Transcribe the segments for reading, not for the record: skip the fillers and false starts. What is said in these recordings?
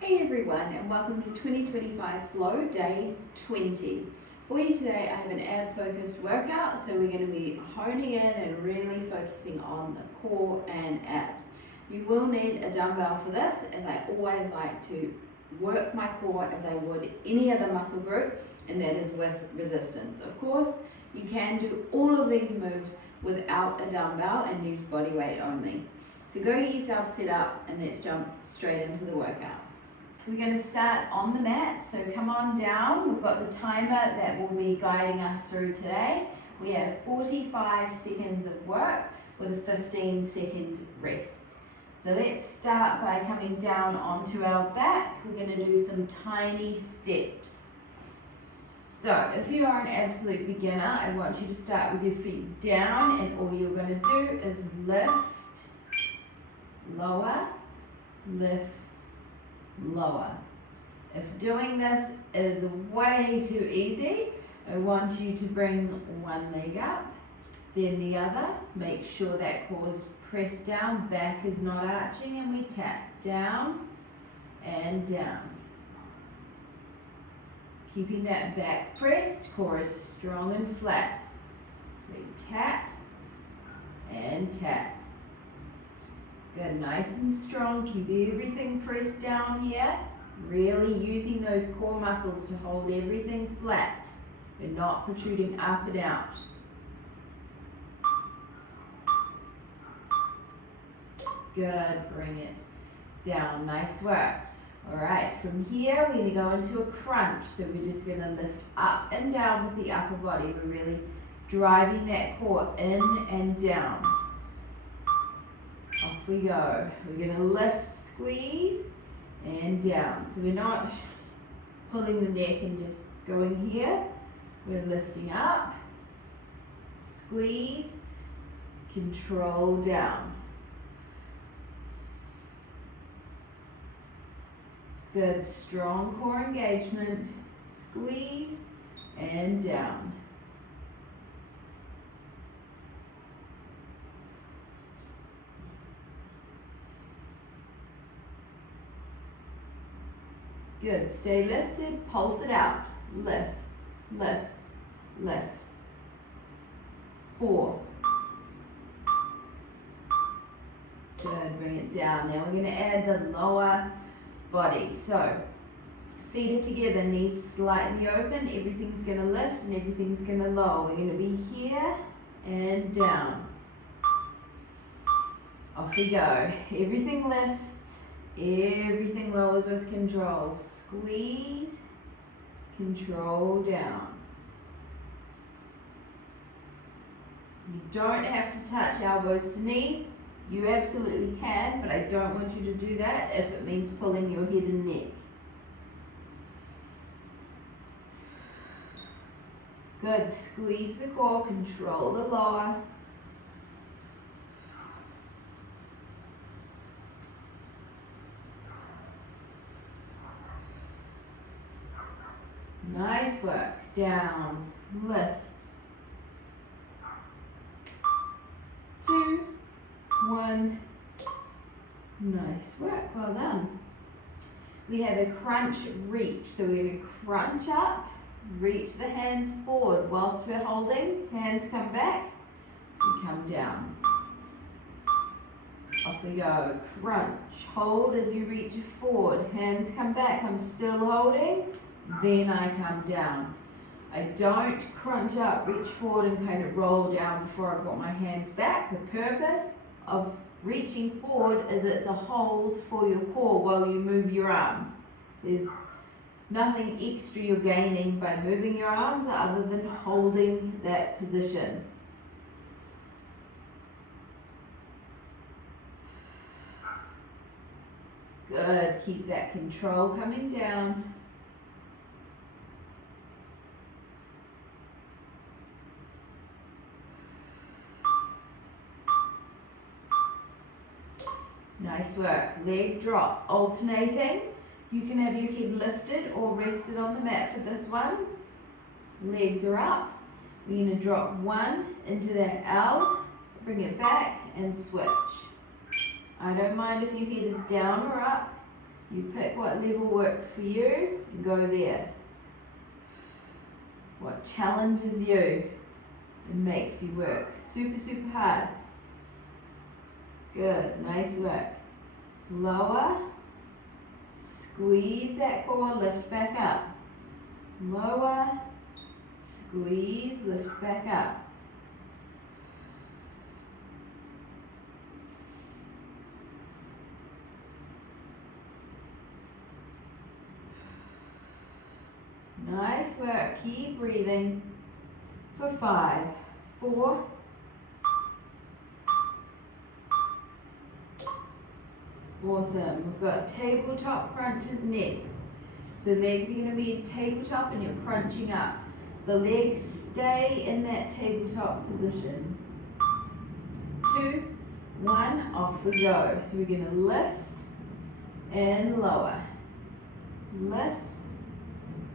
Hey everyone, and welcome to 2025 Flow Day 20. For you today, I have an ab focused workout, so we're going to be honing in and really focusing on the core and abs. You will need a dumbbell for this, as I always like to work my core as I would any other muscle group, and that is with resistance. Of course, you can do all of these moves without a dumbbell and use body weight only. So go get yourself set up and let's jump straight into the workout. We're going to start on the mat, so come on down. We've got the timer that will be guiding us through today. We have 45 seconds of work with a 15-second rest. So let's start by coming down onto our back. We're going to do some tiny steps. So if you are an absolute beginner, I want you to start with your feet down, and all you're going to do is lift, lower, lift, lower. If doing this is way too easy, I want you to bring one leg up, then the other. Make sure that core is pressed down, back is not arching, and we tap down and down. Keeping that back pressed, core is strong and flat. We tap and tap. Good, nice and strong. Keep everything pressed down here. Really using those core muscles to hold everything flat. We're not protruding up and out. Good, bring it down. Nice work. Alright, from here we're going to go into a crunch. So we're just going to lift up and down with the upper body. We're really driving that core in and down. Off we go. We're going to lift, squeeze, and down. So we're not pulling the neck and just going here. We're lifting up, squeeze, control down. Good, strong core engagement. Squeeze and down. Good, stay lifted, pulse it out. Lift, lift, lift. 4. Good, bring it down. Now we're going to add the lower body. So, feet are together, knees slightly open, everything's going to lift and everything's going to lower. We're going to be here and down. Off we go. Everything lifts. Everything lowers with control. Squeeze, control down. You don't have to touch elbows to knees. You absolutely can, but I don't want you to do that if it means pulling your head and neck. Good. Squeeze the core, control the lower. Nice work. Down, lift. 2, 1. Nice work. Well done. We have a crunch reach. So we're going to crunch up, reach the hands forward whilst we're holding. Hands come back, we come down. Off we go. Crunch. Hold as you reach forward. Hands come back. I'm still holding. Then I come down. I don't crunch up, reach forward and kind of roll down before I've got my hands back. The purpose of reaching forward is it's a hold for your core while you move your arms. There's nothing extra you're gaining by moving your arms other than holding that position. Good, keep that control coming down. Nice work. Leg drop, alternating. You can have your head lifted or rested on the mat for this one. Legs are up. We're going to drop one into that L, bring it back and switch. I don't mind if your head is down or up. You pick what level works for you and go there. What challenges you and makes you work super, super hard. Good, nice work. Lower, squeeze that core, lift back up. Lower, squeeze, lift back up. Nice work, keep breathing for 5, 4, awesome. We've got tabletop crunches next. So legs are going to be tabletop and you're crunching up. The legs stay in that tabletop position. 2, 1, off we go. So we're going to lift and lower. Lift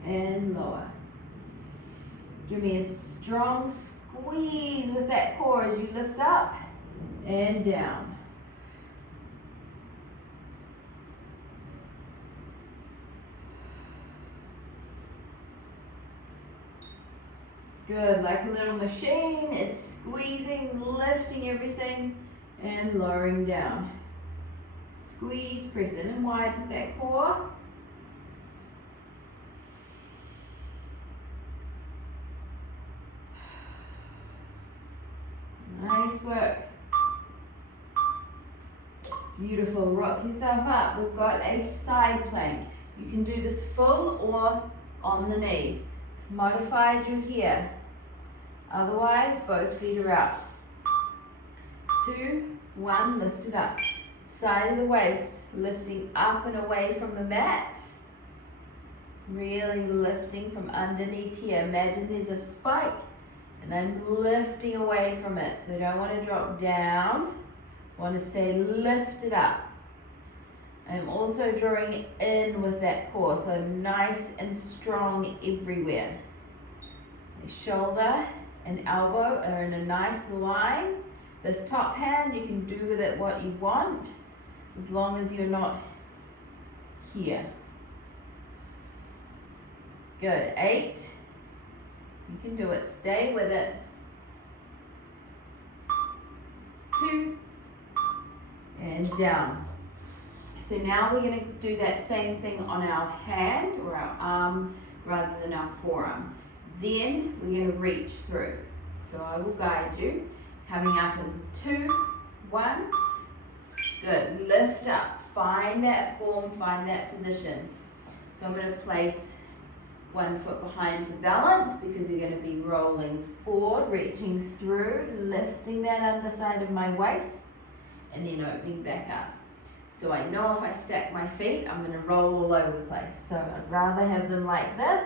and lower. Give me a strong squeeze with that core as you lift up and down. Good, like a little machine, it's squeezing, lifting everything and lowering down. Squeeze, press in and wide with that core. Nice work. Beautiful. Rock yourself up. We've got a side plank. You can do this full or on the knee. Modified, you're here. Otherwise, both feet are up. 2, 1, lift it up. Side of the waist, lifting up and away from the mat. Really lifting from underneath here. Imagine there's a spike. And I'm lifting away from it. So I don't want to drop down. I want to stay lifted up. I'm also drawing in with that core. So I'm nice and strong everywhere. My shoulder and elbow are in a nice line. This top hand, you can do with it what you want, as long as you're not here. Good. 8. You can do it. Stay with it. 2. And down. So now we're going to do that same thing on our hand or our arm rather than our forearm. Then we're going to reach through. So I will guide you. Coming up in 2, 1. Good. Lift up. Find that form. Find that position. So I'm going to place 1 foot behind for balance because you're going to be rolling forward, reaching through, lifting that underside of my waist, and then opening back up. So I know if I stack my feet, I'm going to roll all over the place. So I'd rather have them like this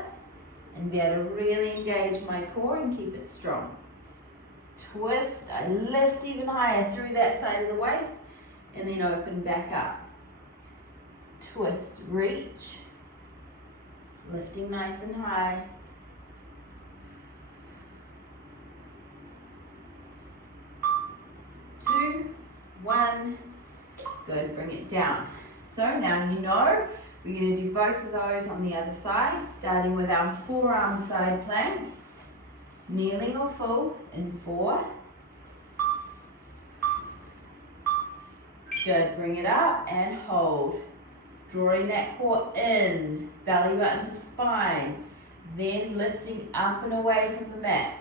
and be able to really engage my core and keep it strong. Twist, I lift even higher through that side of the waist, and then open back up. Twist, reach. Lifting nice and high. 2, 1. Good, bring it down. So now you know we're going to do both of those on the other side, starting with our forearm side plank. Kneeling or full in 4. Good, bring it up and hold. Drawing that core in, belly button to spine, then lifting up and away from the mat.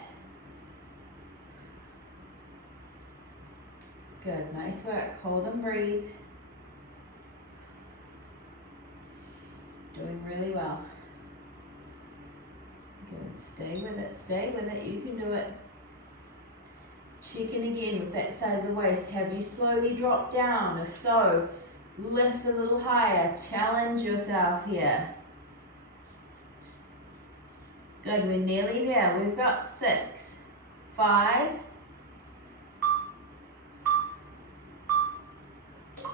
Good, nice work. Hold and breathe. Doing really well. Good, stay with it, stay with it. You can do it. Check in again with that side of the waist. Have you slowly dropped down? If so, lift a little higher. Challenge yourself here. Good, we're nearly there. We've got 6, 5.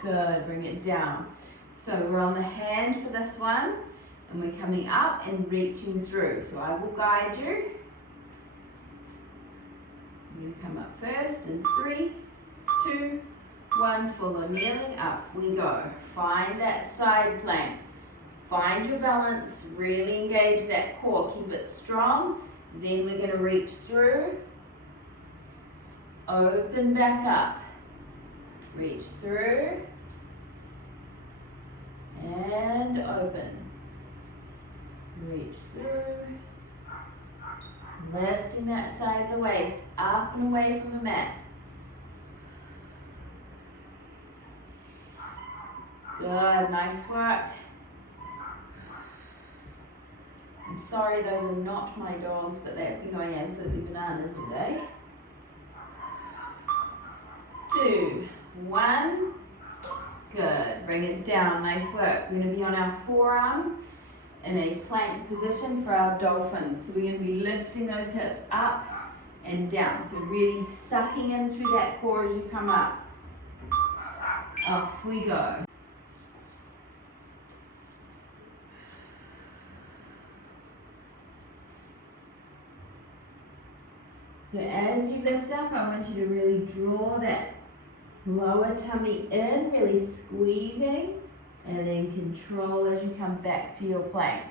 Good, bring it down. So we're on the hand for this one, and we're coming up and reaching through. So I will guide you. You're going to come up first in 3, 2, one, full on kneeling, up we go. Find that side plank. Find your balance, really engage that core, keep it strong. Then we're gonna reach through, open back up, reach through, and open. Reach through, lifting that side of the waist, up and away from the mat. Good, nice work. I'm sorry those are not my dogs, but they've been going absolutely bananas today. 2, 1, good. Bring it down, nice work. We're going to be on our forearms in a plank position for our dolphins. So we're going to be lifting those hips up and down. So really sucking in through that core as you come up. Off we go. So as you lift up, I want you to really draw that lower tummy in, really squeezing, and then control as you come back to your plank.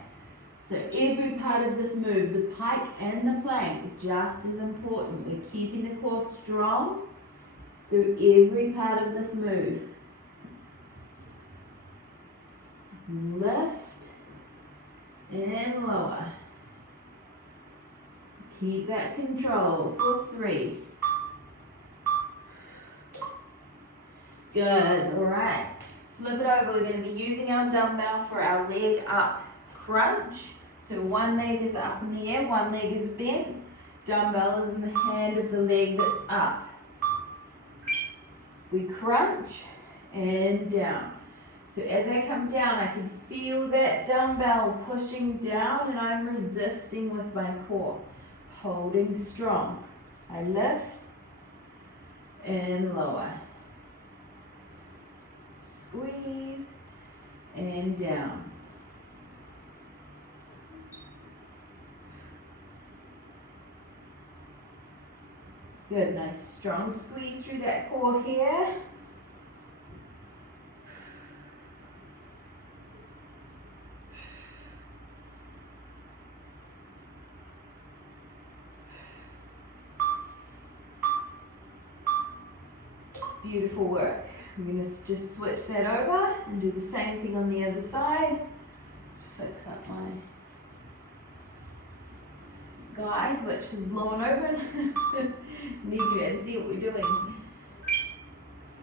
So every part of this move, the pike and the plank, just as important. We're keeping the core strong through every part of this move. Lift and lower. Keep that control for 3. Good, all right. Flip it over, we're going to be using our dumbbell for our leg up crunch. So one leg is up in the air, one leg is bent. Dumbbell is in the hand of the leg that's up. We crunch and down. So as I come down, I can feel that dumbbell pushing down and I'm resisting with my core. Holding strong. I lift and lower. Squeeze and down. Good, nice strong squeeze through that core here. Beautiful work. I'm going to just switch that over and do the same thing on the other side. Just fix up my guide, which is blown open. Need you to see what we're doing.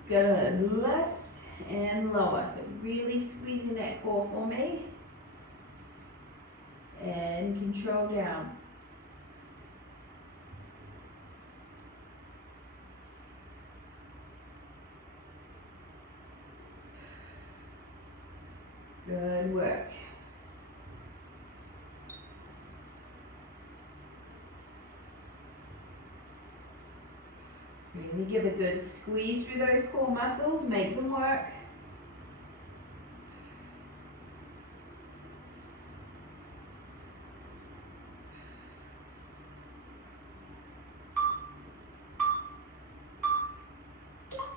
Good. Lift and lower. So really squeezing that core for me. And control down. Good work. Really give a good squeeze through those core muscles, make them work.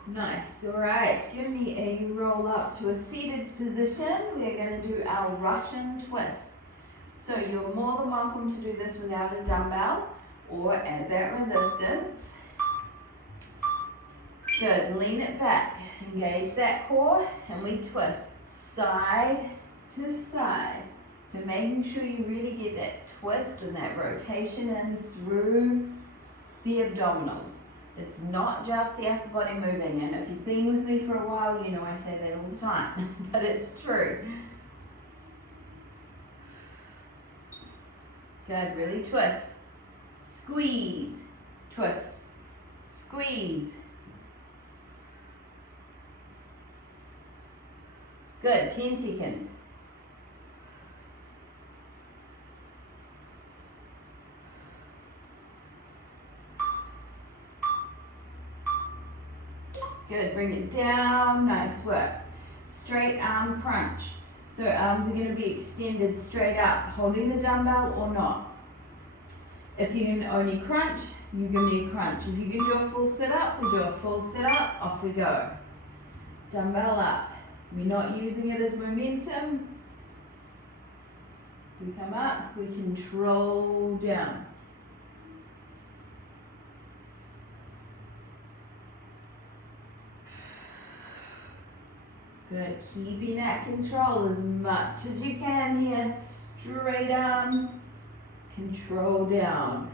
Nice, all right, give me a roll up to a seated position. We're going to do our Russian twist. So you're more than welcome to do this without a dumbbell or add that resistance. Good, lean it back, engage that core, and we twist side to side. So making sure you really get that twist and that rotation in through the abdominals. It's not just the upper body moving, and if you've been with me for a while, you know I say that all the time, but it's true. Good, really twist, squeeze, twist, squeeze. Good, 10 seconds. Good, bring it down, nice work. Straight arm crunch. So arms are going to be extended straight up, holding the dumbbell or not. If you can only crunch, you give me a crunch. If you can do a full sit up, we do a full sit up, off we go. dumbbell up. We're not using it as momentum. We come up, we control down. Good, keeping that control as much as you can here. Straight arms, control down.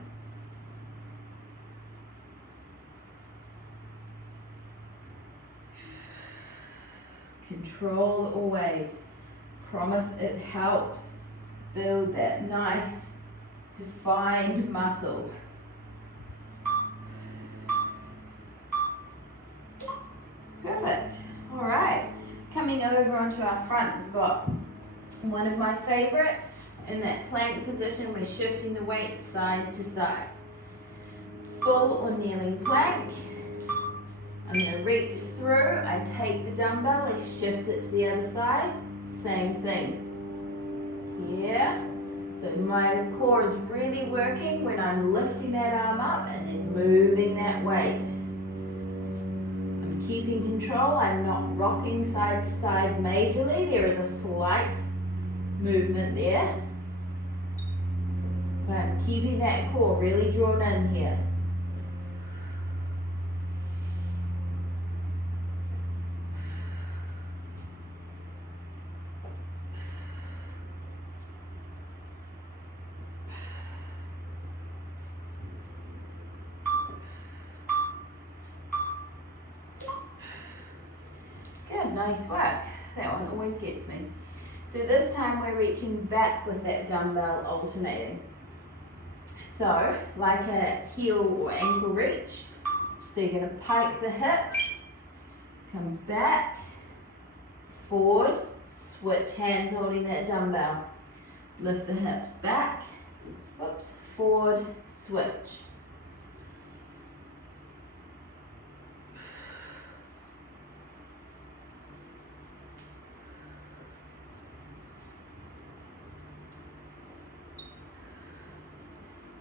Control always. Promise it helps build that nice defined muscle. Perfect. All right. Coming over onto our front, we've got one of my favorite. In that plank position, we're shifting the weight side to side. Full or kneeling plank. I'm going to reach through, I take the dumbbell, I shift it to the other side, same thing. Yeah, so my core is really working when I'm lifting that arm up and then moving that weight. I'm keeping control, I'm not rocking side to side majorly, there is a slight movement there. But I'm keeping that core really drawn in here. Good, nice work. That one always gets me. So this time we're reaching back with that dumbbell alternating. So, like a heel or ankle reach. So you're going to pike the hips, come back, forward, switch hands holding that dumbbell. Lift the hips back, whoops, forward, switch.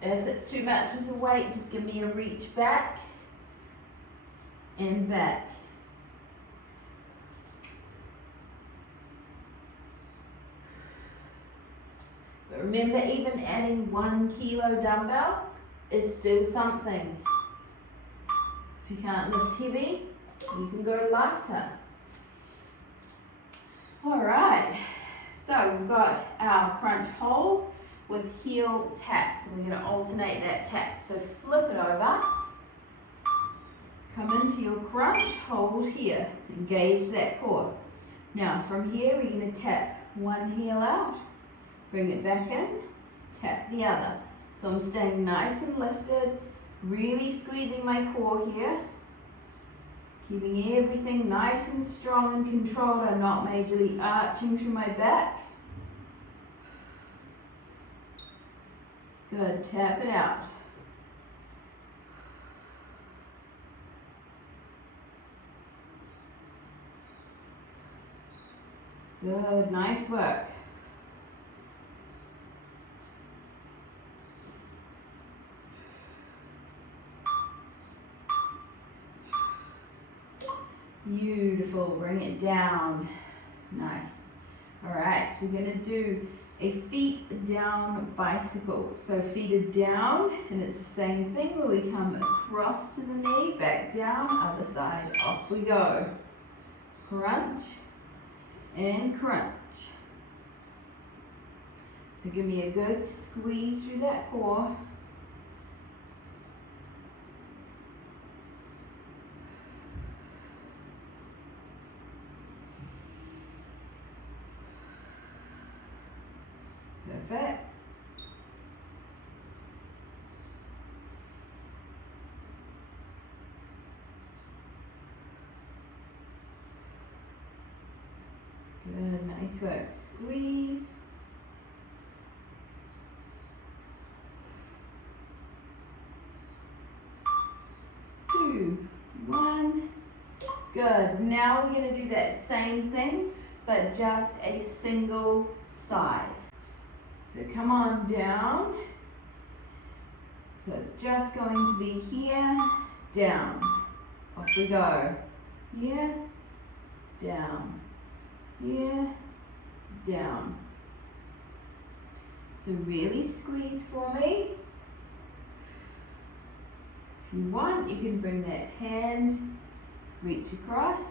If it's too much with the weight, just give me a reach back and back. But remember, even adding 1 kilo dumbbell is still something. If you can't lift heavy, you can go lighter. All right, so we've got our crunch hold with heel tap. So we're going to alternate that tap. So flip it over, come into your crunch, hold here, engage that core. Now from here we're going to tap one heel out, bring it back in, tap the other. So I'm staying nice and lifted, really squeezing my core here, keeping everything nice and strong and controlled. I'm not majorly arching through my back. Good, tap it out. Good, nice work. Beautiful, bring it down. Nice. All right, we're gonna do a feet down bicycle. So feet are down, and it's the same thing where we come across to the knee, back down, other side, off we go. Crunch and crunch. So give me a good squeeze through that core. Perfect. Good, nice work. Squeeze. Two, one. Good. Now we're going to do that same thing, but just a single side. So come on down. So it's just going to be here, down. Off we go. Here, down, here, down. So really squeeze for me. If you want, you can bring that hand, reach across,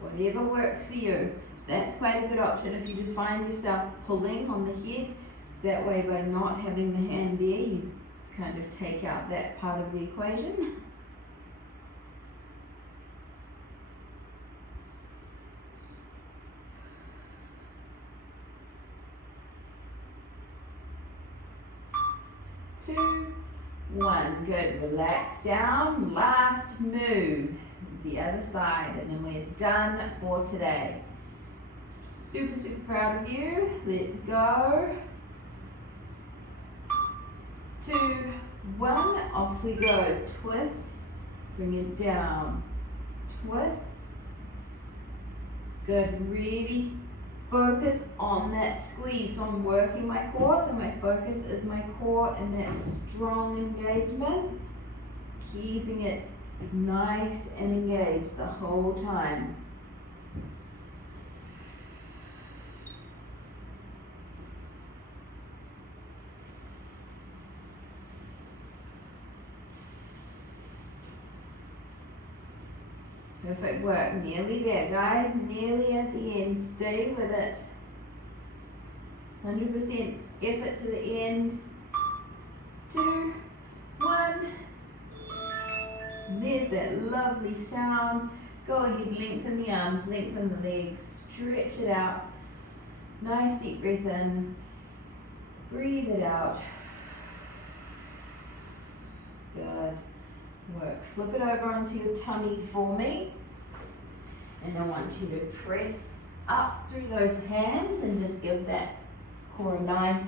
whatever works for you. That's quite a good option if you just find yourself pulling on the head. That way, by not having the hand there, you kind of take out that part of the equation. Two, one, good. Relax down. Last move is the other side, and then we're done for today. Super, super proud of you. Let's go. 2, 1, off we go. Twist, bring it down. Twist. Good. Really focus on that squeeze. So I'm working my core, so my focus is my core and that strong engagement. Keeping it nice and engaged the whole time. Perfect work. Nearly there, guys. Nearly at the end. Stay with it. 100% effort to the end. 2, 1. There's that lovely sound. Go ahead, lengthen the arms, lengthen the legs, stretch it out. Nice deep breath in. Breathe it out. Good work. Flip it over onto your tummy for me. And I want you to press up through those hands and just give that core a nice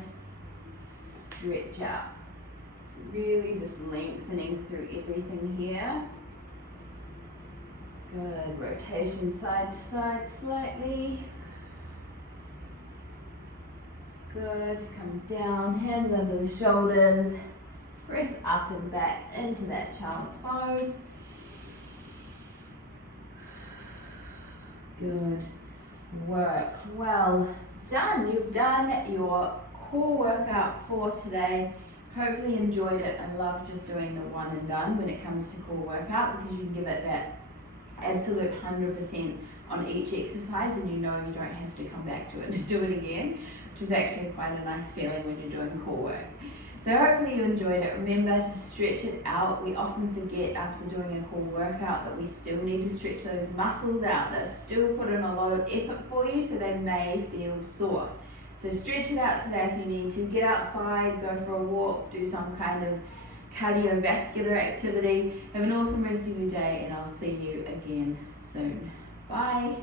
stretch out. So really just lengthening through everything here. Good. Rotation side to side slightly. Good. Come down, hands under the shoulders. Press up and back into that child's pose. Good work. Well done. You've done your core workout for today. Hopefully you enjoyed it and love just doing the one and done when it comes to core workout, because you can give it that absolute 100% on each exercise, and you know you don't have to come back to it to do it again, which is actually quite a nice feeling when you're doing core work. So hopefully you enjoyed it. Remember to stretch it out. We often forget after doing a core workout that we still need to stretch those muscles out. They've still put in a lot of effort for you, so they may feel sore. So stretch it out today if you need to. Get outside, go for a walk, do some kind of cardiovascular activity. Have an awesome rest of your day, and I'll see you again soon. Bye.